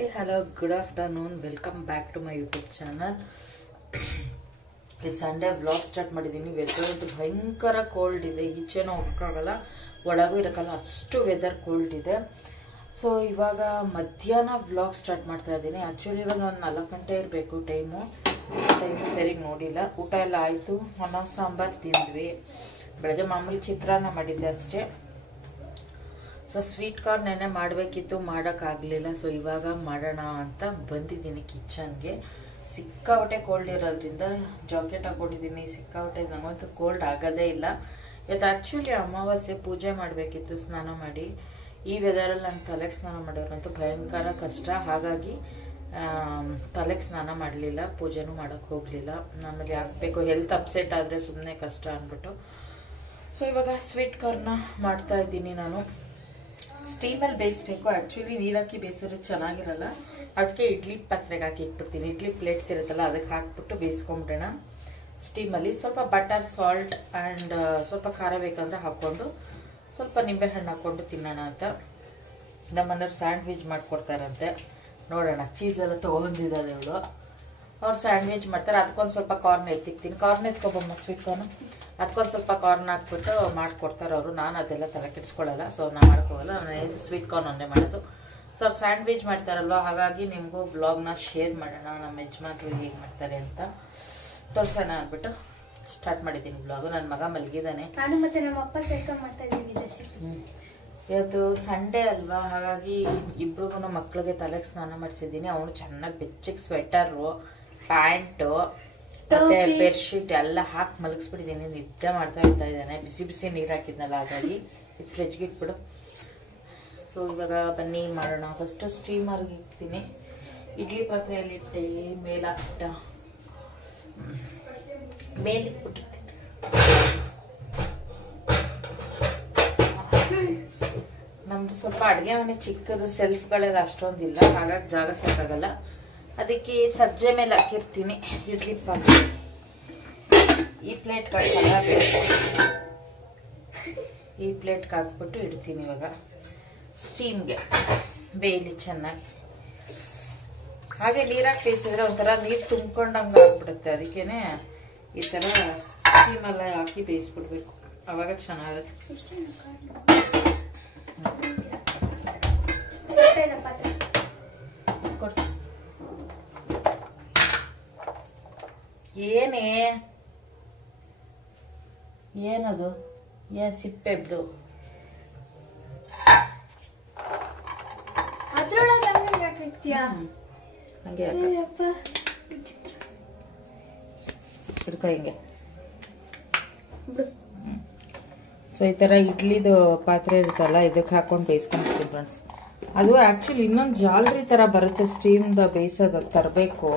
Hi, hello, good afternoon. Welcome back to my YouTube channel. It's Sunday vlog start ಮಾಡಿದೀನಿ. Weather ಭಯಂಕರ cold ಇದೆ. ಈಚೆನೂ ಹೋಗಕ್ಕಾಗಲ್ಲ, ಒಳಗೂ ಇರಕ್ಕಾಗಲ್ಲ, ಅಷ್ಟು weather cold ಇದೆ. ಸೊ ಇವಾಗ ಮಧ್ಯಾಹ್ನ ವ್ಲಾಗ್ ಸ್ಟಾರ್ಟ್ ಮಾಡ್ತಾ ಇದ್ದೀನಿ. ಆಕ್ಚುಲಿ ಇವಾಗ ಒಂದು 4 ಗಂಟೆ ಇರಬೇಕು ಟೈಮು ಸರಿಯಾಗಿ ನೋಡಿಲ್ಲ. ಊಟ ಎಲ್ಲ ಆಯಿತು, ಅನ್ನ ಸಾಂಬಾರು ತಿಂದ್ವಿ. ಬೆಳಗ್ಗೆ ಮಾಮೂಲಿ ಚಿತ್ರಾನ್ನ ಮಾಡಿದ್ದೆ ಅಷ್ಟೇ. ಸೊ ಸ್ವೀಟ್ ಕಾರ್ನ್ ನೆನೆ ಮಾಡಬೇಕಿತ್ತು, ಮಾಡೋಕ್ಕಾಗಲಿಲ್ಲ. ಸೊ ಇವಾಗ ಮಾಡೋಣ ಅಂತ ಬಂದಿದ್ದೀನಿ ಕಿಚನ್ಗೆ. ಸಿಕ್ಕಾಪಟ್ಟೆ ಕೋಲ್ಡ್ ಇರೋದ್ರಿಂದ ಜಾಕೆಟ್ ಹಾಕೊಂಡಿದ್ದೀನಿ. ಸಿಕ್ಕಾಪಟ್ಟೆ ನಂಗಂತೂ ಕೋಲ್ಡ್ ಆಗೋದೇ ಇಲ್ಲ. ಇವತ್ತು ಆ್ಯಕ್ಚುಲಿ ಅಮಾವಾಸ್ಯೆ ಪೂಜೆ ಮಾಡಬೇಕಿತ್ತು ಸ್ನಾನ ಮಾಡಿ. ಈ ವೆದರಲ್ಲಿ ನಾನು ತಲೆಗೆ ಸ್ನಾನ ಮಾಡೋರಂತೂ ಭಯಂಕರ ಕಷ್ಟ. ಹಾಗಾಗಿ ತಲೆಗೆ ಸ್ನಾನ ಮಾಡಲಿಲ್ಲ, ಪೂಜೆನೂ ಮಾಡೋಕ್ಕೆ ಹೋಗಲಿಲ್ಲ. ಆಮೇಲೆ ಆಗಬೇಕು, ಹೆಲ್ತ್ ಅಪ್ಸೆಟ್ ಆದರೆ ಸುಮ್ಮನೆ ಕಷ್ಟ ಅಂದ್ಬಿಟ್ಟು. ಸೊ ಇವಾಗ ಸ್ವೀಟ್ ಕಾರ್ನ ಮಾಡ್ತಾ ಇದ್ದೀನಿ. ನಾನು ಸ್ಟೀಮಲ್ಲಿ ಬೇಯಿಸ್ಬೇಕು. ಆ್ಯಕ್ಚುಲಿ ನೀರಾಕಿ ಬೇಯಿಸಿದ್ರೆ ಚೆನ್ನಾಗಿರಲ್ಲ, ಅದಕ್ಕೆ ಇಡ್ಲಿ ಪಾತ್ರೆಗೆ ಹಾಕಿ ಇಟ್ಬಿಡ್ತೀನಿ. ಇಡ್ಲಿ ಪ್ಲೇಟ್ಸ್ ಇರುತ್ತಲ್ಲ, ಅದಕ್ಕೆ ಹಾಕ್ಬಿಟ್ಟು ಬೇಯಿಸ್ಕೊಂಬಿಡೋಣ ಸ್ಟೀಮಲ್ಲಿ. ಸ್ವಲ್ಪ ಬಟರ್, ಸಾಲ್ಟ್ ಆ್ಯಂಡ್ ಸ್ವಲ್ಪ ಖಾರ ಬೇಕಂದ್ರೆ ಹಾಕ್ಕೊಂಡು ಸ್ವಲ್ಪ ನಿಂಬೆಹಣ್ಣು ಹಾಕ್ಕೊಂಡು ತಿನ್ನೋಣ ಅಂತ. ನಮ್ಮನೆಯವ್ರು ಸ್ಯಾಂಡ್ವಿಚ್ ಮಾಡಿಕೊಡ್ತಾರಂತೆ, ನೋಡೋಣ. ಚೀಸೆಲ್ಲ ತೊಗೊಂಡಿದ್ದಾರೆ ಅವಳು. ಅವ್ರು ಸ್ಯಾಂಡ್ವಿಚ್ ಮಾಡ್ತಾರೆ. ಅದಕ್ಕೊಂದು ಸ್ವಲ್ಪ ಕಾರ್ನ್ ಎತ್ತಿಕ್ತೀನಿ. ಕಾರ್ನ್ ಎತ್ಕೊಬಮ್ಮ, ಸ್ವೀಟ್ ಕಾರ್ನು. ಅದಕ್ಕೊಂದು ಸ್ವಲ್ಪ ಕಾರ್ನ್ ಹಾಕ್ಬಿಟ್ಟು ಮಾಡಿಕೊಡ್ತಾರೆ ಅವರು. ನಾನು ಅದೆಲ್ಲ ತಲೆ ಕೆಡಿಸ್ಕೊಳ್ಳಲ್ಲ, ಸೊ ನಾನು ಮಾಡೋಕ್ಕೋಗಲ್ಲ. ನಾನು ಸ್ವೀಟ್ ಕಾರ್ನ್ ಒಂದೇ ಮಾಡೋದು. ಸೊ ಅವ್ರು ಸ್ಯಾಂಡ್ವಿಚ್ ಮಾಡ್ತಾರಲ್ವ, ಹಾಗಾಗಿ ನಿಮಗೂ ಬ್ಲಾಗ್ನ ಶೇರ್ ಮಾಡೋಣ, ನಮ್ಮ ಯಜಮಾನ್ರು ಹೇಗೆ ಮಾಡ್ತಾರೆ ಅಂತ ತೋರ್ಸೋಣ ಅಂದ್ಬಿಟ್ಟು ಸ್ಟಾರ್ಟ್ ಮಾಡಿದ್ದೀನಿ ಬ್ಲಾಗು. ನನ್ನ ಮಗ ಮಲಗಿದ್ದಾನೆ. ನಾನು ಮತ್ತೆ ನಮ್ಮ ಅಪ್ಪ ಸೇರ್ಕೊಂಡು ಮಾಡ್ತಾ ಇದ್ದೀವಿ ರೆಸಿಪಿ. ಇವತ್ತು ಸಂಡೇ ಅಲ್ವಾ, ಹಾಗಾಗಿ ಇಬ್ರಿಗೂ ಮಕ್ಳಿಗೆ ತಲೆಗೆ ಸ್ನಾನ ಮಾಡಿಸಿದ್ದೀನಿ. ಅವನು ಚೆನ್ನಾಗಿ ಬೆಚ್ಚಗೆ ಸ್ವೆಟರು, ಪ್ಯಾಂಟು ಮತ್ತೆ ಬೆಡ್ಶೀಟ್ ಎಲ್ಲ ಹಾಕಿ ಮಲಗಿಸ್ಬಿಟ್ಟಿದ್ದೀನಿ. ನಿದ್ದೆ ಮಾಡ್ತಾ ಇದ್ದಾನೆ. ಬಿಸಿ ಬಿಸಿ ನೀರು ಹಾಕಿದ್ನಲ್ಲ, ಹಾಗಾಗಿ ಇದು ಫ್ರಿಜ್ಗೆ ಇಟ್ಬಿಡು. ಸೊ ಇವಾಗ ಬನ್ನಿ ಮಾಡೋಣ. ಫಸ್ಟ್ ಸ್ಟೀಮರ್ಗೆ ಇಡ್ತೀನಿ. ಇಡ್ಲಿ ಪಾತ್ರೆಯಲ್ಲಿ ಇಟ್ಟೆ, ಮೇಲಾಕ್ಬಿಟ್ಟ ಮೇಲಿಟ್ಬಿಟ್ಟಿರ್ತೀನಿ. ನಮ್ದು ಸ್ವಲ್ಪ ಅಡುಗೆ ಮನೆ ಚಿಕ್ಕದು, ಸೆಲ್ಫ್ಗಳೆಲ್ಲ ಅಷ್ಟೊಂದಿಲ್ಲ, ಹಾಗಾಗಿ ಜಾಗ ಸಾಕಾಗಲ್ಲ. ಅದಕ್ಕೆ ಸಜ್ಜೆ ಮೇಲೆ ಹಾಕಿರ್ತೀನಿ ಇಡ್ಲಿ ಪಾತ್ರೆ. ಈ ಪ್ಲೇಟ್ಗೆ ಹಾಕಲ್ಲ, ಈ ಪ್ಲೇಟ್ಗೆ ಹಾಕ್ಬಿಟ್ಟು ಇಡ್ತೀನಿ. ಇವಾಗ ಸ್ಟೀಮ್ಗೆ ಬೇಯಲಿ ಚೆನ್ನಾಗಿ. ಹಾಗೆ ನೀರಾಗಿ ಬೇಯಿಸಿದ್ರೆ ಒಂಥರ ನೀರು ತುಂಬ್ಕೊಂಡಂಗೆ ಆಗ್ಬಿಡುತ್ತೆ. ಅದಕ್ಕೇನೆ ಈ ಥರ ಸ್ಟೀಮೆಲ್ಲ ಹಾಕಿ ಬೇಯಿಸ್ಬಿಡ್ಬೇಕು, ಅವಾಗ ಚೆನ್ನಾಗಿರುತ್ತೆ. ಏನೇ ಏನದು? ಏನ್ ಸಿಪ್ಪೆ ಬಿಡು. ಹಂಗೆ ಹಿಡ್ಕ ಹಿಂಗೆ. ಸೊ ಈ ತರ ಇಡ್ಲಿದು ಪಾತ್ರೆ ಇರುತ್ತಲ್ಲ, ಇದಕ್ಕೆ ಹಾಕೊಂಡು ಬೇಯಿಸ್ಕೊಂಡ್ಬಿಡ್ತೀನಿ ಫ್ರೆಂಡ್ಸ್. ಅದು ಆಕ್ಚುಲಿ ಇನ್ನೊಂದು ಜಾಲರಿ ತರ ಬರುತ್ತೆ ಸ್ಟೀಮ್ದ ಬೇಯಿಸೋದು, ತರಬೇಕು.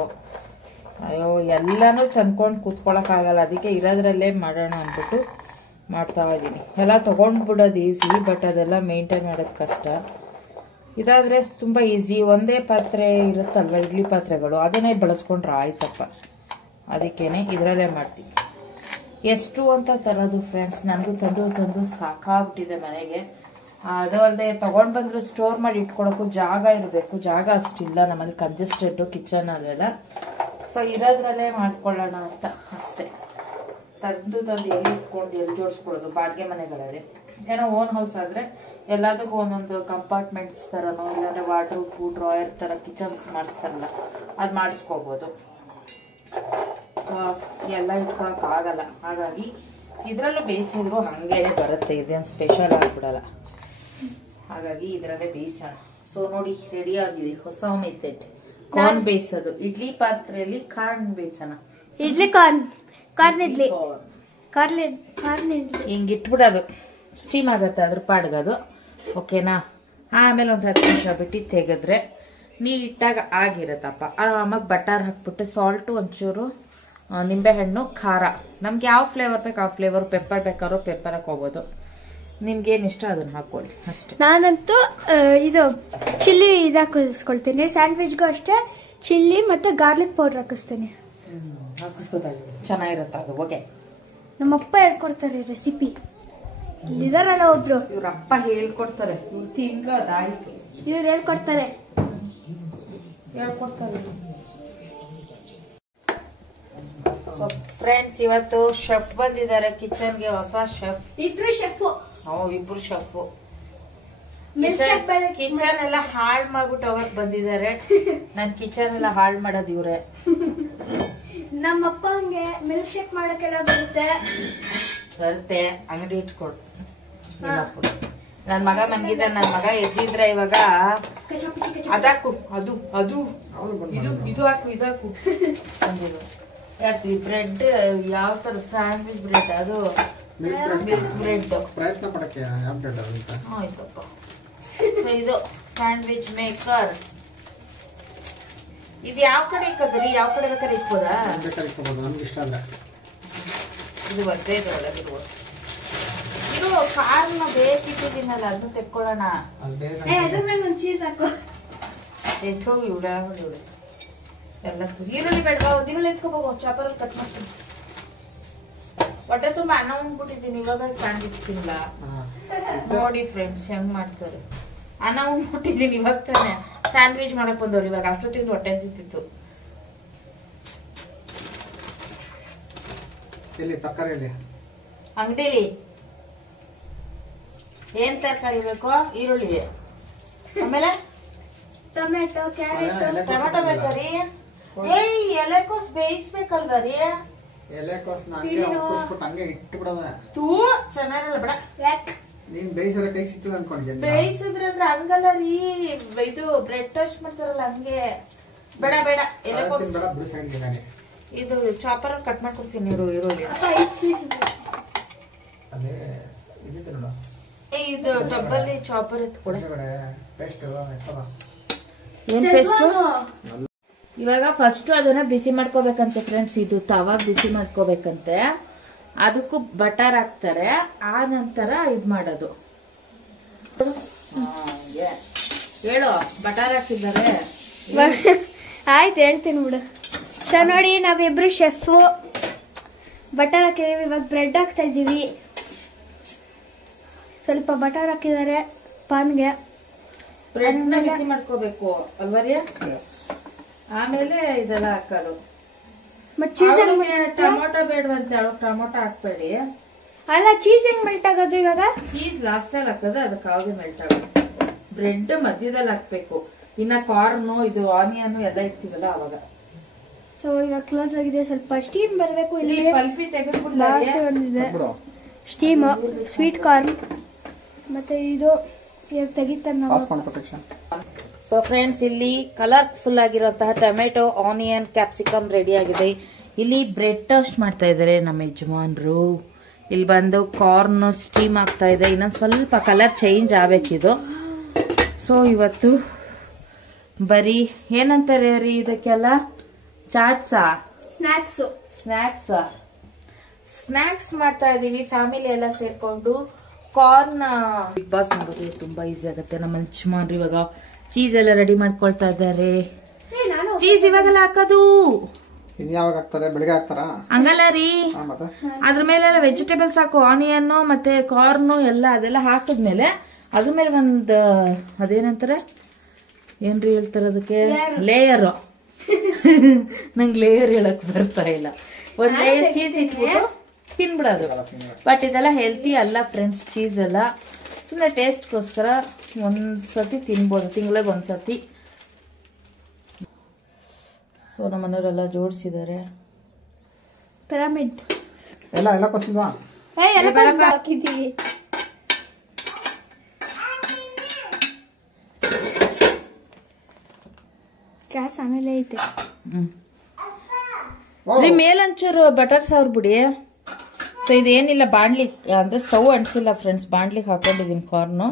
ಅಯ್ಯೋ, ಎಲ್ಲಾನು ತಂದ್ಕೊಂಡು ಕೂತ್ಕೊಳಕ್ಕಾಗಲ್ಲ, ಅದಕ್ಕೆ ಇರೋದ್ರಲ್ಲೇ ಮಾಡೋಣ ಅಂದ್ಬಿಟ್ಟು ಮಾಡ್ತಾ ಇದ್ದೀನಿ. ಎಲ್ಲ ತಗೊಂಡ್ಬಿಡೋದು ಈಸಿ, ಬಟ್ ಅದೆಲ್ಲ ಮೇಂಟೈನ್ ಮಾಡೋದು ಕಷ್ಟ. ಇದಾದ್ರೆ ತುಂಬಾ ಈಸಿ. ಒಂದೇ ಪಾತ್ರೆ ಇರುತ್ತಲ್ವ ಇಡ್ಲಿ ಪಾತ್ರೆಗಳು, ಅದನ್ನೇ ಬಳಸ್ಕೊಂಡ್ರೆ ಆಯ್ತಪ್ಪ. ಅದಕ್ಕೇನೆ ಇದರಲ್ಲೇ ಮಾಡ್ತೀನಿ. ಎಷ್ಟು ಅಂತ ತರೋದು ಫ್ರೆಂಡ್ಸ್, ನನಗೂ ತಂದು ಸಾಕಾಗ್ಬಿಟ್ಟಿದೆ ಮನೆಗೆ. ಅದು ಅಲ್ಲದೆ ತಗೊಂಡ್ ಬಂದ್ರು ಸ್ಟೋರ್ ಮಾಡಿ ಇಟ್ಕೊಳಕ್ಕೂ ಜಾಗ ಇರಬೇಕು. ಜಾಗ ಅಷ್ಟಿಲ್ಲ ನಮ್ಮಲ್ಲಿ, ಕಂಜೆಸ್ಟೆಡ್ ಕಿಚನ್ ಅಲ್ಲೆಲ್ಲ. ಸೊ ಇರೋದ್ರಲ್ಲೇ ಮಾಡ್ಕೊಳ್ಳೋಣ ಅಂತ ಅಷ್ಟೇ. ತಂದು ಎಲ್ಲಿ ಇಟ್ಕೊಂಡು ಎಲ್ಲಿ ಜೋಡಿಸ್ಕೊಳ್ಳೋದು ಬಾಡಿಗೆ ಮನೆಗಳಲ್ಲಿ. ಏನೋ ಓನ್ ಹೌಸ್ ಆದ್ರೆ ಎಲ್ಲದಕ್ಕೂ ಒಂದೊಂದು ಕಂಪಾರ್ಟ್ಮೆಂಟ್ಸ್ ತರನೋ, ಇಲ್ಲಾಂದ್ರೆ ವಾರ್ಡ್ರೋಬ್, ಡ್ರಾಯರ್ ತರ ಕಿಚನ್ಸ್ ಮಾಡಿಸ್ತಾರಲ್ಲ, ಅದು ಮಾಡಿಸ್ಕೋಬಹುದು. ಎಲ್ಲ ಇಟ್ಕೊಳಕ್ ಆಗಲ್ಲ, ಹಾಗಾಗಿ ಇದ್ರಲ್ಲೂ ಬೇಯಿಸಿದ್ರು ಹಂಗೇನೆ ಬರುತ್ತೆ, ಇದೇನು ಸ್ಪೆಷಲ್ ಆಗ್ಬಿಡಲ್ಲ. ಹಾಗಾಗಿ ಇದ್ರಲ್ಲೇ ಬೇಯಿಸೋಣ. ಸೊ ನೋಡಿ, ರೆಡಿ ಆಗಿದೆ ಹೊಸ ಮೆಥಡ್, ಕಾರ್ನ್ ಬೇಯಿಸೋದು. ಇಡ್ಲಿ ಪಾತ್ರೆಯಲ್ಲಿ ಕಾರ್ನ್ ಬೇಯಿಸೋಣ. ಇಡ್ಲಿ ಕಾರ್ನ್ ಇಡ್ಲಿ ಹಿಂಗ್ ಇಟ್ಬಿಡೋದು, ಸ್ಟೀಮ್ ಆಗತ್ತೆ ಅದ್ರ ಪಾಡ್ಗದು. ಓಕೆನಾ? ಆಮೇಲೆ ಒಂದು 10 ನಿಮಿಷ ಬಿಟ್ಟು ತೆಗೆದ್ರೆ ನೀಟಾಗಿ ಆಗಿರತ್ತಪ್ಪ. ಆಮೇಲೆ ಬಟರ್ ಹಾಕ್ಬಿಟ್ಟು, ಸಾಲ್ಟು, ಒಂಚೂರು ನಿಂಬೆಹಣ್ಣು, ಖಾರ, ನಮ್ಗೆ ಯಾವ ಫ್ಲೇವರ್ ಬೇಕು ಆ ಫ್ಲೇವರ್. ಪೆಪ್ಪರ್ ಬೇಕಾದ್ರೂ ಪೆಪ್ಪರ್ ಹಾಕೋಬಹುದು, ನಿಮ್ಗೇನು ಇಷ್ಟ ಅದನ್ನ ಹಾಕೊಳ್ಳಿ ಅಷ್ಟೇ. ನಾನಂತೂ ಇದು ಚಿಲ್ಲಿ ಹಾಕಿಸ್ಕೊಳ್ತೀನಿ. ಸ್ಯಾಂಡ್ವಿಚ್ಗೂ ಅಷ್ಟೇ ಚಿಲ್ಲಿ ಮತ್ತೆ ಗಾರ್ಲಿಕ್ ಪೌಡರ್ ಹಾಕಿಸ್ತೀನಿ. ಹಾಕಿಸ್ಕೊತಾ ಚೆನ್ನಾಗಿರುತ್ತೆ ಅದು. ಓಕೆ, ನಮ್ಮಪ್ಪ ಹೇಳ್ಕೊಡ್ತಾರೆ ರೆಸಿಪಿ. ಇದಾರಲ್ಲ ಒಬ್ರು, ಇವ್ರ ಅಪ್ಪ ಹೇಳ್ಕೊಡ್ತಾರೆ, ಇವ್ರು ತಿನ್ಕೋದಾಯ್ತು. ಇವ್ರು ಹೇಳ್ಕೊಡ್ತಾರೆ. ಹೇಳ್ಕೊಡ್ತಾರೆ. ಸೊ ಫ್ರೆಂಡ್ಸ್, ಇವತ್ತು ಶೆಫ್ ಬಂದಿದ್ದಾರೆ ಕಿಚನ್ಗೆ, ಹೊಸ ಶೆಫ್. ಇಬ್ರು ಶೆಫ್. ಇಬ್ರು ಶೆಫ್. ಕಿಚನ್ ಎಲ್ಲ ಹಾಳ್ ಮಾಡ್ಬಿಟ್ಟು ಅವತ್ ಬಂದಿದ್ದಾರೆ. ನನ್ ಕಿಚನ್ ಎಲ್ಲ ಹಾಳ್ ಮಾಡೋದು ಇವ್ರೆ. ನಮ್ಮಪ್ಪ ಹಂಗೆ ಮಿಲ್ಕ್ ಶೇಕ್ ಮಾಡಕ್ಕೆಲ್ಲ ಬರುತ್ತೆ, ಅಂಗಡಿ ಇಟ್ಕೊಡು. ನನ್ ಮಗ ಮನ್ಗಿದ್ದ, ನನ್ ಮಗ ಎದ್ದಿದ್ರೆ ಇವಾಗ ಅದಾಕು, ಅದು ಅದು ಇದು ಹಾಕು, ಇದಾಕು ಅಂದಿರು. ಯಾಕೆ ಬ್ರೆಡ್ ಯಾವ ತರ ಸ್ಯಾಂಡ್ವಿಚ್ ಬ್ರೆಡ್, ಅದು ಮಿಲ್ಕ್ ಬ್ರೆಡ್ ಪ್ರಯತ್ನ ಪಡಕ್ಕೆ ಯಾವ ಬ್ರೆಡ್ ಅಂತ ಆಯ್ತಪ್ಪ. ಇದು ಸ್ಯಾಂಡ್ವಿಚ್ ಮೇಕರ್. ಇದು ಯಾವ ಕಡೆ ಇಕ್ಕದ್ರಿ? ಯಾವ ಕಡೆ ಬೇಕಾದ್ರೆ ಇಕ್ಬೋದಾ? ಬೇಕಾದ್ರೆ ಇಕ್ಕೋಬಹುದು, ನಮ್ಗೆ ಇಷ್ಟ ಅಲ್ಲ. ಇದು ಒದ್ದೆ ಇದೆ ಒಳಗಿರ್ಬೋದು. ಇದು ಕಾರ್ನ ಬೇಕಿಟ್ಟಿದ್ದೀನಲ್ಲ, ಅದನ್ನ ತೆಕ್ಕೊಳ್ಳೋಣ. ಅದ್ರ ಮೇಲೆ ಒಂದ್ ಚೀಸ್ ಹಾಕು. ಎತ್ಕೋಗಿ ಇವಳ ಎಲ್ಲ. ಈರುಳ್ಳಿ ಬೇಡವಾ? ಈರುಳ್ಳಿ ಎತ್ಕೋಬೇಕು, ಚಾಪರಲ್ಲಿ ಕಟ್ ಮಾಡ್ತೀನಿ. ಹೊಟ್ಟೆ ತುಂಬಾ ಅನ್ನ ಉಂಡ್ಬಿಟ್ಟಿದ್ದೀನಿ, ಇವಾಗ ಸ್ಯಾಂಡ್ವಿಚ್ ತಿನ್ಲ. ನೋಡಿ ಫ್ರೆಂಡ್ಸ್ ಹೆಂಗ್ ಮಾಡ್ತಾರೆ. ಅನ್ನ ಉಂಡ್ಬಿಟ್ಟಿದ್ದೀನಿ ಇವಾಗ ತಾನೆ ಸ್ಯಾಂಡ್ವಿಚ್ ಮಾಡಕ್ ಬಂದವ್ರು. ಇವಾಗ ಅಷ್ಟೊತ್ತಿಂದ ಹೊಟ್ಟೆ ಸಿಕ್ತಿತ್ತು. ಎಲ್ಲಿ ತರಕಾರಿ? ಅಂಗಡಿಲಿ ಏನ್ ತರಕಾರಿ ಬೇಕು? ಈರುಳ್ಳಿ, ಆಮೇಲೆ ಟೊಮೆಟೊ, ಕ್ಯಾರೆಟ್. Tomato bakery. ಎಲೆಕೋಸ್ ಬೇಯಿಸ್ಬೇಕಲ್ವ ರೀ? ಎಲೆಕೋಸ್ನ ಹಂಗೆ ಕುಸ್ಬಿಟ್ಟು ಹಂಗೆ ಇಟ್ಟು ಬಿಡೋದ. ತೂ ಚೆನ್ನಾಗಿಲ್ಲ ಬಿಡ. ನೀನ್ ಬೇಯಿಸಿದ್ರೆ ಕೈ ಸಿಕ್ತದ ಅನ್ಕೊಂಡಿದ್ದೆ. ಬೇಯಿಸಿದ್ರೆ ಅಂದ್ರೆ ಹಂಗಲ್ಲ ರೀ, ಇದು ಬ್ರೆಡ್ ಟೋಸ್ಟ್ ಮಾಡ್ತಾರಲ್ಲ ಹಂಗೆ. ಬೇಡ ಬೇಡ, ಎಲೆಕೋಸ್ ಬೇಡ ಬಿಡು, ಸೈಡ್ಗೆ ಗಾಡಿ. ಇದು ಚಾಪರ್ ಕಟ್ ಮಾಡ್ಕೊಡ್ತೀನಿ ಈರುಳ್ಳಿ. ಅದೇ ಇದಿತ್ತು ನೋಡು. ಇದು ಡಬ್ಬಲ್ಲಿ ಚಾಪರ್ ಎತ್ಕೊಡ. ಪೇಸ್ಟ್ ಏನ್ ಪೇಸ್ಟು? ಇವಾಗ ಫಸ್ಟ್ ಅದನ್ನ ಬಿಸಿ ಮಾಡ್ಕೋಬೇಕಂತೆ ಫ್ರೆಂಡ್ಸ್. ಇದು ತವಾ ಬಿಸಿ ಮಾಡ್ಕೋಬೇಕಂತೆ, ಅದಕ್ಕೂ ಬಟರ್ ಹಾಕ್ತಾರೆ. ಆ ನಂತರ ಇದ್ ಮಾಡೋದು. ಹೇಳು, ಬಟರ್ ಹಾಕಿದ್ದಾರೆ. ಆಯ್ತು, ಹೇಳ್ತೀನಿ ಬಿಡು. ಸರ್ ನೋಡಿ, ನಾವಿಬ್ರು ಶೆಫ್. ಬಟರ್ ಹಾಕಿದೀವಿ, ಇವಾಗ ಬ್ರೆಡ್ ಹಾಕ್ತಾ ಇದೀವಿ. ಸ್ವಲ್ಪ ಬಟರ್ ಹಾಕಿದ್ದಾರೆ ಪಾನ್ಗೆ. ಬ್ರೆಡ್ ನ ಬಿಸಿ ಮಾಡ್ಕೋಬೇಕು ಅಲ್ವಾ ರೀ? ಆಮೇಲೆ ಇದೆಲ್ಲ ಹಾಕೋದು. ಟೊಮೊಟೊ ಬೇಡವಂತೆ, ಅವಳು ಟೊಮೊಟೊ ಹಾಕ್ಬೇಡಿ. ಅಲ್ಲ, ಚೀಸ್ ಹೆಂಗ್ ಮೆಲ್ಟ್ ಆಗೋದು ಇವಾಗ? ಚೀಸ್ ಲಾಸ್ಟ್ ಅಲ್ಲಿ ಹಾಕೋದು, ಅದಕ್ಕೆ ಅವಾಗ ಮೆಲ್ಟ್ ಆಗೋದು. ಬ್ರೆಡ್ ಮಧ್ಯದಲ್ಲಿ ಹಾಕ್ಬೇಕು. ಇನ್ನ ಕಾರ್ನು, ಇದು ಆನಿಯನ್ ಎಲ್ಲ ಇರ್ತೀವಲ್ಲ ಅವಾಗ. ಸೊ ಇವಾಗ ಕ್ಲೋಸ್ ಆಗಿದೆ, ಸ್ವಲ್ಪ ಸ್ಟೀಮ್ ಬರಬೇಕು. ಇಲ್ಲಿ ಪಲ್ಪಿ ತೆಗೆದುಬಿಡ್ಲಾಗಿದೆ ಸ್ಟೀಮ್, ಸ್ವೀಟ್ ಕಾರ್ನ್, ಮತ್ತೆ ಇದು ತೆಗಿತಾರೆ ನಾವು. ಸೊ ಫ್ರೆಂಡ್ಸ್, ಇಲ್ಲಿ ಕಲರ್ಫುಲ್ ಆಗಿರುವಂತಹ ಟೊಮೆಟೊ, ಆನಿಯನ್, ಕ್ಯಾಪ್ಸಿಕಮ್ ರೆಡಿ ಆಗಿದೆ. ಇಲ್ಲಿ ಬ್ರೆಡ್ ಟೋಸ್ಟ್ ಮಾಡ್ತಾ ಇದಾರೆ ನಮ್ಮ ಯಜಮಾನ್ರು. ಇಲ್ಲಿ ಬಂದು ಕಾರ್ನ್ ಸ್ಟೀಮ್ ಆಗ್ತಾ ಇದೆ. ಇನ್ನೊಂದು ಸ್ವಲ್ಪ ಕಲರ್ ಚೇಂಜ್ ಆಗ್ಬೇಕಿದು. ಸೊ ಇವತ್ತು ಬರೀ ಏನಂತಾರೆ ರೀ ಇದಕ್ಕೆಲ್ಲ? ಚಾಟ್ಸಾ? ಸ್ನಾಕ್ಸ್ ಮಾಡ್ತಾ ಇದೀವಿ ಫ್ಯಾಮಿಲಿ ಎಲ್ಲ ಸೇರ್ಕೊಂಡು. ಕಾರ್ನ್ ಬಿಗ್ ಬಾಸ್ ಮಾಡೋದು ತುಂಬಾ ಈಸಿ ಆಗುತ್ತೆ. ನಮ್ಮ ಯಜಮಾನ್ರು ಇವಾಗ ಚೀಸ್ ಎಲ್ಲ ರೆಡಿ ಮಾಡ್ಕೊಳ್ತಾ ಇದ್ದಾರೆ. ಚೀಸ್ ಇವಾಗೆಲ್ಲ ಹಾಕೋದು ಯಾವಾಗ ಹಾಕ್ತಾರೆ? ಬೆಳಿಗ್ಗೆ ಹಾಕ್ತಾರಾ? ಹಂಗಲ್ಲ ರೀ, ಅದ್ರ ಮೇಲೆಲ್ಲ ವೆಜಿಟೇಬಲ್ಸ್ ಹಾಕು, ಆನಿಯನ್ ಮತ್ತೆ ಕಾರ್ನು ಎಲ್ಲ ಅದೆಲ್ಲ ಹಾಕಿದ್ಮೇಲೆ ಅದ್ರ ಮೇಲೆ ಒಂದ್ ಅದೇನಂತಾರೆ, ಏನ್ರಿ ಹೇಳ್ತಾರ ಅದಕ್ಕೆ? ಲೇಯರ್. ನಂಗೆ ಲೇಯರ್ ಹೇಳಕ್ ಬರ್ತಾ ಇಲ್ಲ. ಒಂದ್ ಲೇಯರ್ ಚೀಸ್ ಇಟ್ಬಿಟ್ಟು ತಿನ್ಬಿಡೋದು. ಬಟ್ ಇದೆಲ್ಲ ಹೆಲ್ತಿ ಅಲ್ಲ ಫ್ರೆಂಡ್ಸ್. ಚೀಸ್ ಎಲ್ಲ ಸುಮ್ಮನೆ ಟೇಸ್ಟ್ಗೋಸ್ಕರ ಒಂದ್ಸತಿ ತಿನ್ಬೋದು, ತಿಂಗಳಿಗೆ ಒಂದ್ಸತಿ. ಸೊ ನಮ್ಮ ಮನೆಯವರೆಲ್ಲ ಜೋಡಿಸಿದ್ದಾರೆ ಪಿರಮಿಡ್. ಎಲ್ಲ ಕೊಸಿಲ್ವಾ? ಹಾಕಿದ್ದೀವಿ. ಗ್ಯಾಸ್ ಆಮೇಲೆ ಐತೆ. ಮೇಲಂಚೂರು ಬಟರ್ ಸಾವ್ರ ಬಿಡಿ. ಸೊ ಇದೇನಿಲ್ಲ, ಬಾಣ್ಲಿ ಅಂದ್ರೆ ಸ್ಟವ್ ಅಂಟಿಸಿಲ್ಲ ಫ್ರೆಂಡ್ಸ್, ಬಾಣ್ಲಿಗೆ ಹಾಕೊಂಡಿದೀನಿ ಕಾರ್ನು.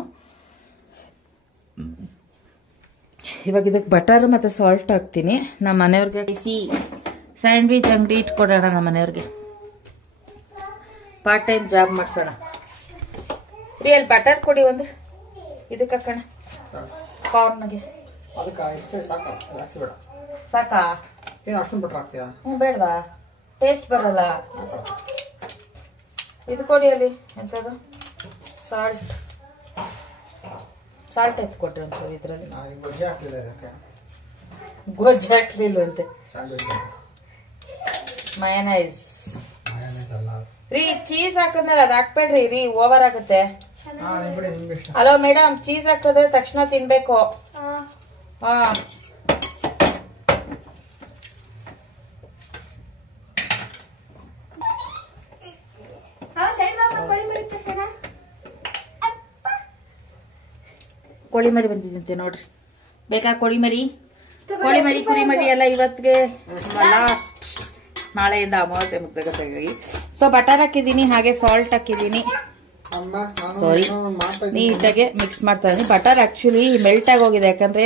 ಇವಾಗ ಇದಕ್ಕೆ ಬಟರ್ ಮತ್ತೆ ಸಾಲ್ಟ್ ಹಾಕ್ತೀನಿ. ನಮ್ಮ ಮನೆಯವ್ರಿಗೆ ಬಿಸಿ ಸ್ಯಾಂಡ್ವಿಚ್ ಅಂಗಡಿ ಇಟ್ಕೊಡೋಣ. ನಮ್ಮ ಮನೆಯವ್ರಿಗೆ ಪಾರ್ಟ್ ಟೈಮ್ ಜಾಬ್ ಮಾಡ್ಸೋಣ. ಅಲ್ಲಿ ಬಟರ್ ಕೊಡಿ ಒಂದು, ಇದಕ್ಕೆ ಹಾಕೋಣ ಕಾರ್ನ್ಗೆ. ಅದಕ್ಕೆ ಇಷ್ಟೇ ಸಾಕು, ಜಾಸ್ತಿ ಬೇಡ. ಸಾಕಾ? ಏನು ಅಷ್ಟೊಂದು ಬಟರ್ ಹಾಕ್ತೀಯಾ? ಬೇಡವಾ? ಟೇಸ್ಟ್ ಬರಲ್ಲ. ಇದು ಕೊಡಿ ಅಲ್ಲಿ, ಎಂತದು ಸಾಲ್ಟ್ ಎತ್ಕೊಟ್ರಿ ಒಂಚೂರು ಇದ್ರಲ್ಲಿ. ಗೊಜ್ಜೆ ಹಾಕ್ತಿಲ್ಲ ಇದಕ್ಕೆ. ಗೊಜ್ಜಾಕ್ಲಿಲ್ವಂತೆ. ಮಯನೈಸ್ ರೀ, ಚೀಸ್ ಹಾಕದ್ಮೇಲೆ ಅದ್ ಹಾಕ್ಬೇಡ್ರಿ ರೀ, ಓವರ್ ಆಗುತ್ತೆ. ಹಲೋ ಮೇಡಮ್, ಚೀಸ್ ಹಾಕಿದ್ರೆ ತಕ್ಷಣ ತಿನ್ಬೇಕು. ಹಾ, ಕೋಳಿ ಮರಿ ಬಂದಿದಂತೆ ನೋಡ್ರಿ. ಬೇಕಾ ಕೋಳಿ ಮರಿ? ಕೋಳಿ ಮರಿ ಕುರಿ ಮರಿ ಎಲ್ಲ ಇವತ್ತಿಗೆ ಲಾಸ್ಟ್. ನಾಳೆಯಿಂದ ಅಮಾವಾಸ್ಯೆ ಮುಗ್ದಾಗಿ. ಸೊ ಬಟರ್ ಹಾಕಿದೀನಿ, ಹಾಗೆ ಸಾಲ್ಟ್ ಹಾಕಿದೀನಿ. ಸಾರಿ, ನೀಟಾಗಿ ಮಿಕ್ಸ್ ಮಾಡ್ತಾ ಇದೀನಿ. ಬಟರ್ ಆಕ್ಚುಲಿ ಮೆಲ್ಟ್ ಆಗಿ ಹೋಗಿದೆ, ಯಾಕಂದ್ರೆ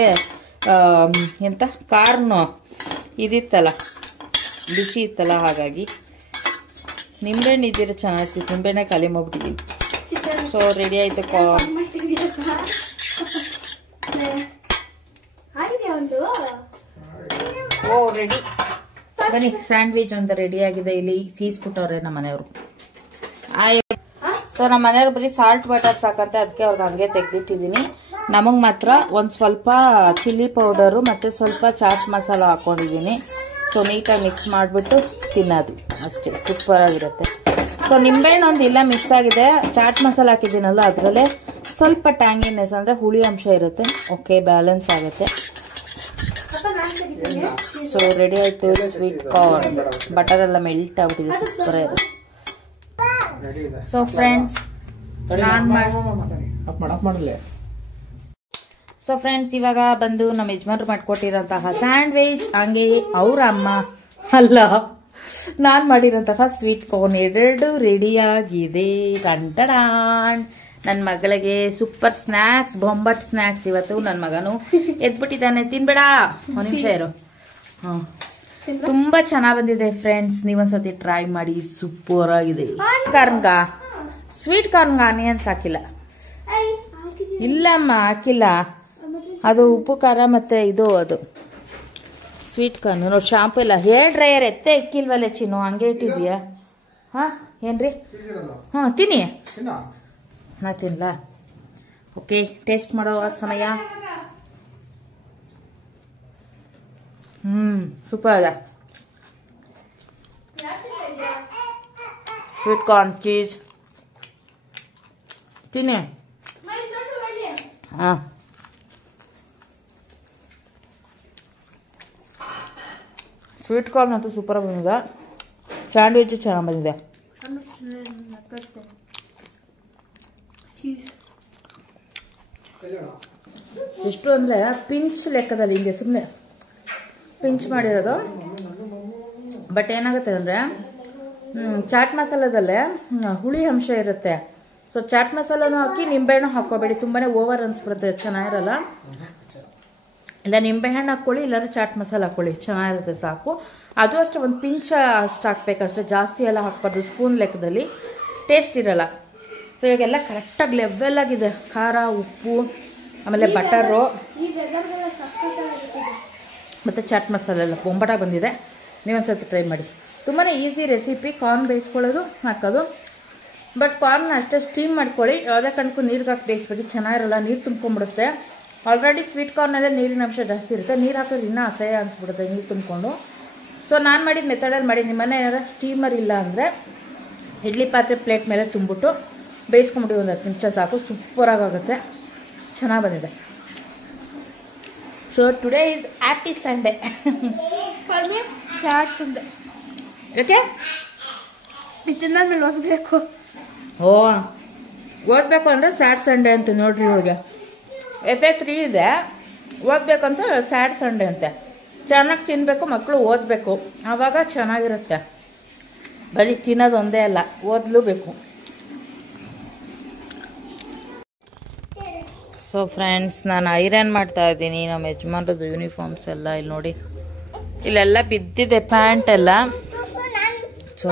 ಎಂತ ಕಾರ್ನ್ ಇದಿತ್ತಲ್ಲ, ಬಿಸಿ ಇತ್ತಲ್ಲ, ಹಾಗಾಗಿ. ನಿಂಬೆಹಣ್ಣು ಇದ್ದೀರ ಚೆನ್ನಾಗಿರ್ತಿತ್ತು, ನಿಂಬೆಹಣ್ಣೆ ಖಾಲಿ ಮಾಡ್ಬಿಟ್ಟಿದೀನಿ. ಸೊ ರೆಡಿ ಆಯ್ತು. ಓ ರೆಡಿ. ಬನ್ನಿ, ಸ್ಯಾಂಡ್ವಿಚ್ ಅಂತ ರೆಡಿ ಆಗಿದೆ. ಇಲ್ಲಿ ಸೀಸ್ಬಿಟ್ಟವ್ರೆ ನಮ್ಮ ಮನೆಯವರು. ಸೊ ನಮ್ಮ ಮನೆಯವ್ರು ಬರೀ ಸಾಲ್ಟ್ ಬಟರ್ ಸಾಕಂತೆ, ಅದಕ್ಕೆ ಅವ್ರಿಗೆ ಹಂಗೆ ತೆಗ್ದಿಟ್ಟಿದೀನಿ. ನಮಗ್ ಮಾತ್ರ ಒಂದ್ ಸ್ವಲ್ಪ ಚಿಲ್ಲಿ ಪೌಡರು ಮತ್ತೆ ಸ್ವಲ್ಪ ಚಾಟ್ ಮಸಾಲ ಹಾಕೊಂಡಿದೀನಿ. ಸೊ ನೀಟಾಗಿ ಮಿಕ್ಸ್ ಮಾಡ್ಬಿಟ್ಟು ತಿನ್ನೋದು ಅಷ್ಟೇ, ಸೂಪರ್ ಆಗಿರುತ್ತೆ. ಸೊ ನಿಂಬೆಹಣ್ಣು ಒಂದು ಇಲ್ಲ ಮಿಕ್ಸ್ ಆಗಿದೆ, ಚಾಟ್ ಮಸಾಲ ಹಾಕಿದ್ದೀನಲ್ಲ ಅದರಲ್ಲೇ ಸ್ವಲ್ಪ ಟ್ಯಾಂಗಿನೆಸ್ ಅಂದ್ರೆ ಹುಳಿ ಅಂಶ ಇರುತ್ತೆ. ಓಕೆ, ಬ್ಯಾಲೆನ್ಸ್ ಆಗುತ್ತೆ. ಸೊ ರೆಡಿ ಆಯ್ತು ಸ್ವೀಟ್ ಕಾರ್ನ್. ಬಟರ್ ಎಲ್ಲ ಮೆಲ್ಟ್ ಆಗ್ಬಿಟ್ಟಿದೆ, ಸೂಪರ್ ಇರುತ್ತೆ. ಸೊ ಫ್ರೆಂಡ್ಸ್, ಇವಾಗ ಬಂದು ನಮ್ಮ ಯಜಮಾನ್ರು ಮಾಡ್ಕೊಟ್ಟಿರೋಂತಹ ಸ್ಯಾಂಡ್ವಿಚ್, ಹಂಗೆ ಅವ್ರ ಅಮ್ಮ ಅಲ್ಲ ನಾನ್ ಮಾಡಿರೋಂತಹ ಸ್ವೀಟ್ ಕಾರ್ನ್ ಎರಡು ರೆಡಿಯಾಗಿದೆ. ಟಂಟಡಾನ್. ನನ್ನ ಮಗಳಿಗೆ ಸೂಪರ್ ಸ್ನಾಕ್ಸ್, ಬೊಂಬಟ್ ಸ್ನಾಕ್ಸ್ ಇವತ್ತು. ನನ್ನ ಮಗನು ಎದ್ಬಿಟ್ಟಿದ್ದಾನೆ, ತಿನ್ಬೇಡ ಒಂದ್ ನಿಮಿಷ ಇರು. ತುಂಬಾ ಚೆನ್ನಾಗ್ ಬಂದಿದೆ ಫ್ರೆಂಡ್ಸ್, ನೀವೊಂದ್ಸತಿ ಟ್ರೈ ಮಾಡಿ, ಸೂಪರ್ ಆಗಿದೆ. ಕಾರ್ನ್ಗ ಸ್ವೀಟ್ ಕಾರ್ನ್ಗ ಆನಿಯನ್ಸ್ ಹಾಕಿಲ್ಲ. ಇಲ್ಲಮ್ಮ ಹಾಕಿಲ್ಲ, ಅದು ಉಪ್ಪು ಖಾರ ಮತ್ತೆ ಇದು ಅದು ಸ್ವೀಟ್ ಕಾರ್ನ್. ನೋಡಿ ಶಾಂಪು ಇಲ್ಲ, ಹೇರ್ ಡ್ರೈಯರ್ ಎತ್ತೆ ಇಕ್ಕಿಲ್ವಲ್ಲ ಚಿನ್ನು, ಹಂಗೆ ಇಟ್ಟಿದ್ಯಾ? ಹಾ ಏನ್ರಿ? ಹಾ ತಿನ್ನಿ. ನಾ ತಿನ್ಲಾ? ಓಕೆ, ಟೇಸ್ಟ್ ಮಾಡೋ ಸಮಯ. ಸೂಪರ್ ಅದ. ಸ್ವೀಟ್ ಕಾರ್ನ್ ಚೀಸ್ ತಿನ್ನಿ. ಹಾ, ಸ್ವೀಟ್ ಕಾರ್ನ್ ಅಂತೂ ಸೂಪರ್ ಬಂದಿದೆ. ಸ್ಯಾಂಡ್ವಿಚ್ ಚೆನ್ನಾಗಿ ಬಂದಿದೆ. ಎಷ್ಟು ಅಂದ್ರೆ ಪಿಂಚ್ ಲೆಕ್ಕದಲ್ಲಿ, ಹಿಂಗೆ ಸುಮ್ಮನೆ ಪಿಂಚ್ ಮಾಡಿರೋದು. ಬಟ್ ಏನಾಗುತ್ತೆ ಅಂದ್ರೆ ಚಾಟ್ ಮಸಾಲದಲ್ಲೇ ಹುಳಿ ಅಂಶ ಇರುತ್ತೆ. ಸೊ ಚಾಟ್ ಮಸಾಲನೂ ಹಾಕಿ ನಿಂಬೆಹಣ್ಣು ಹಾಕೋಬೇಡಿ, ತುಂಬಾನೇ ಓವರ್ ಅನ್ಸ್ಬಿಡುತ್ತೆ, ಚೆನ್ನಾಗಿರಲ್ಲ. ಇಲ್ಲ ನಿಂಬೆಹಣ್ಣು ಹಾಕೊಳ್ಳಿ, ಇಲ್ಲಾಂದ್ರೆ ಚಾಟ್ ಮಸಾಲ ಹಾಕೊಳ್ಳಿ, ಚೆನ್ನಾಗಿರುತ್ತೆ ಸಾಕು. ಅದು ಅಷ್ಟೇ, ಒಂದು ಪಿಂಚ್ ಅಷ್ಟು ಹಾಕ್ಬೇಕಷ್ಟೇ, ಜಾಸ್ತಿ ಎಲ್ಲ ಹಾಕ್ಬಾರ್ದು, ಸ್ಪೂನ್ ಲೆಕ್ಕದಲ್ಲಿ ಟೇಸ್ಟ್ ಇರಲ್ಲ. ಸೊ ಇವಾಗೆಲ್ಲ ಕರೆಕ್ಟಾಗಿ ಲೆವೆಲ್ ಆಗಿದೆ, ಖಾರ, ಉಪ್ಪು, ಆಮೇಲೆ ಬಟರು ಮತ್ತು ಚಾಟ್ ಮಸಾಲೆ ಎಲ್ಲ ಬೊಂಬಟ ಬಂದಿದೆ. ನೀವೊಂದ್ಸತಿ ಟ್ರೈ ಮಾಡಿ, ತುಂಬಾ ಈಸಿ ರೆಸಿಪಿ. ಕಾರ್ನ್ ಬೇಯಿಸ್ಕೊಳ್ಳೋದು, ಹಾಕೋದು. ಬಟ್ ಕಾರ್ನ್ ಅಷ್ಟೇ ಸ್ಟೀಮ್ ಮಾಡ್ಕೊಳ್ಳಿ, ಯಾವುದೇ ಕಾರಣಕ್ಕೂ ನೀರಿಗೆ ಹಾಕಿ ಬೇಯಿಸ್ಬೇಡಿ, ಚೆನ್ನಾಗಿರಲ್ಲ, ನೀರು ತುಂಬ್ಕೊಂಡ್ಬಿಡುತ್ತೆ. ಆಲ್ರೆಡಿ ಸ್ವೀಟ್ ಕಾರ್ನಲ್ಲೇ ನೀರಿನ ಅಂಶ ಜಾಸ್ತಿ ಇರುತ್ತೆ, ನೀರು ಹಾಕೋದು ಇನ್ನೂ ಅಸಹ್ಯ ಅನಿಸ್ಬಿಡುತ್ತೆ ನೀರು ತುಂಬಿಕೊಂಡು. ಸೊ ನಾನು ಮಾಡಿದ ಮೆಥಡಲ್ಲಿ ಮಾಡಿ. ನಿಮ್ಮನೆ ಏನಾರ ಸ್ಟೀಮರ್ ಇಲ್ಲ ಅಂದರೆ ಇಡ್ಲಿ ಪಾತ್ರೆ ಪ್ಲೇಟ್ ಮೇಲೆ ತುಂಬಿಟ್ಟು ಬೇಯಿಸ್ಕೊಂಬಿಟ್ಟು ಒಂದು 10 ನಿಮಿಷ ಸಾಕು, ಸೂಪರಾಗುತ್ತೆ, ಚೆನ್ನಾಗಿ ಬಂದಿದೆ. So today is happy Sunday. Okay, ಓದಬೇಕು. ಓ ಓದಬೇಕು ಅಂದರೆ ಸ್ಯಾಡ್ ಸಂಡೇ ಅಂತ ನೋಡ್ರಿ. ಹೋಗಿ FA3 ಇದೆ, ಓದಬೇಕಂತ ಸ್ಯಾಡ್ ಸಂಡೇ ಅಂತೆ. ಚೆನ್ನಾಗಿ ತಿನ್ನಬೇಕು, ಮಕ್ಕಳು ಓದಬೇಕು, ಆವಾಗ ಚೆನ್ನಾಗಿರುತ್ತೆ. ಬರೀ ತಿನ್ನೋದು ಒಂದೇ ಅಲ್ಲ, ಓದಲೂಬೇಕು. ಸೊ ಫ್ರೆಂಡ್ಸ್, ನಾನು ಐರನ್ ಮಾಡ್ತಾ ಇದ್ದೀನಿ ನಮ್ಮ ಯಜಮಾನ್ರದ್ದು ಯೂನಿಫಾರ್ಮ್ಸ್ ಎಲ್ಲ. ಇಲ್ಲಿ ನೋಡಿ, ಇಲ್ಲೆಲ್ಲ ಬಿದ್ದಿದೆ ಪ್ಯಾಂಟ್ ಎಲ್ಲ. ಸೊ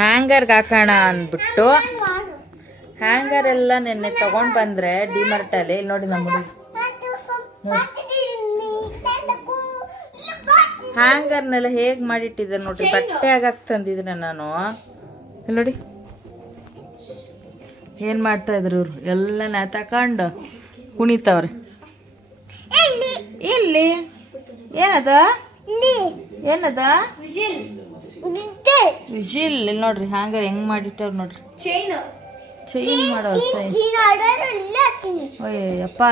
ಹ್ಯಾಂಗರ್ಗೆ ಹಾಕೋಣ ಅಂದ್ಬಿಟ್ಟು ಹ್ಯಾಂಗರ್ ಎಲ್ಲ ನೆನ್ನೆ ತಗೊಂಡ್ ಬಂದ್ರೆ ಡಿಮಾರ್ಟಲ್ಲಿ. ಇಲ್ಲಿ ನೋಡಿ ನಮ್ಮ ಹ್ಯಾಂಗರ್ನೆಲ್ಲ ಹೇಗ್ ಮಾಡಿಟ್ಟಿದ್ದೆ ನೋಡ್ರಿ, ಬಟ್ಟೆ ಆಗಾಕ್ ತಂದಿದ್ದೀನಿ ನಾನು. ಇಲ್ಲಿ ನೋಡಿ ಏನ್ ಮಾಡ್ತಾ ಇದ್ರು ಇವ್ರು, ಎಲ್ಲ ತಕೊಂಡು ಕುಣಿತಾವ್ರೆ. ಇಲ್ಲಿ ಏನದ ಏನದ ವಿಜಿಲ್ ಇಲ್ಲಿ ನೋಡ್ರಿ ಹ್ಯಾಂಗ ಹೆಂಗ್ ಮಾಡಿಟ್ಟಾರ ನೋಡ್ರಿ ಚೈನ್ ಮಾಡೋ ಅಯ್ಯಪ್ಪ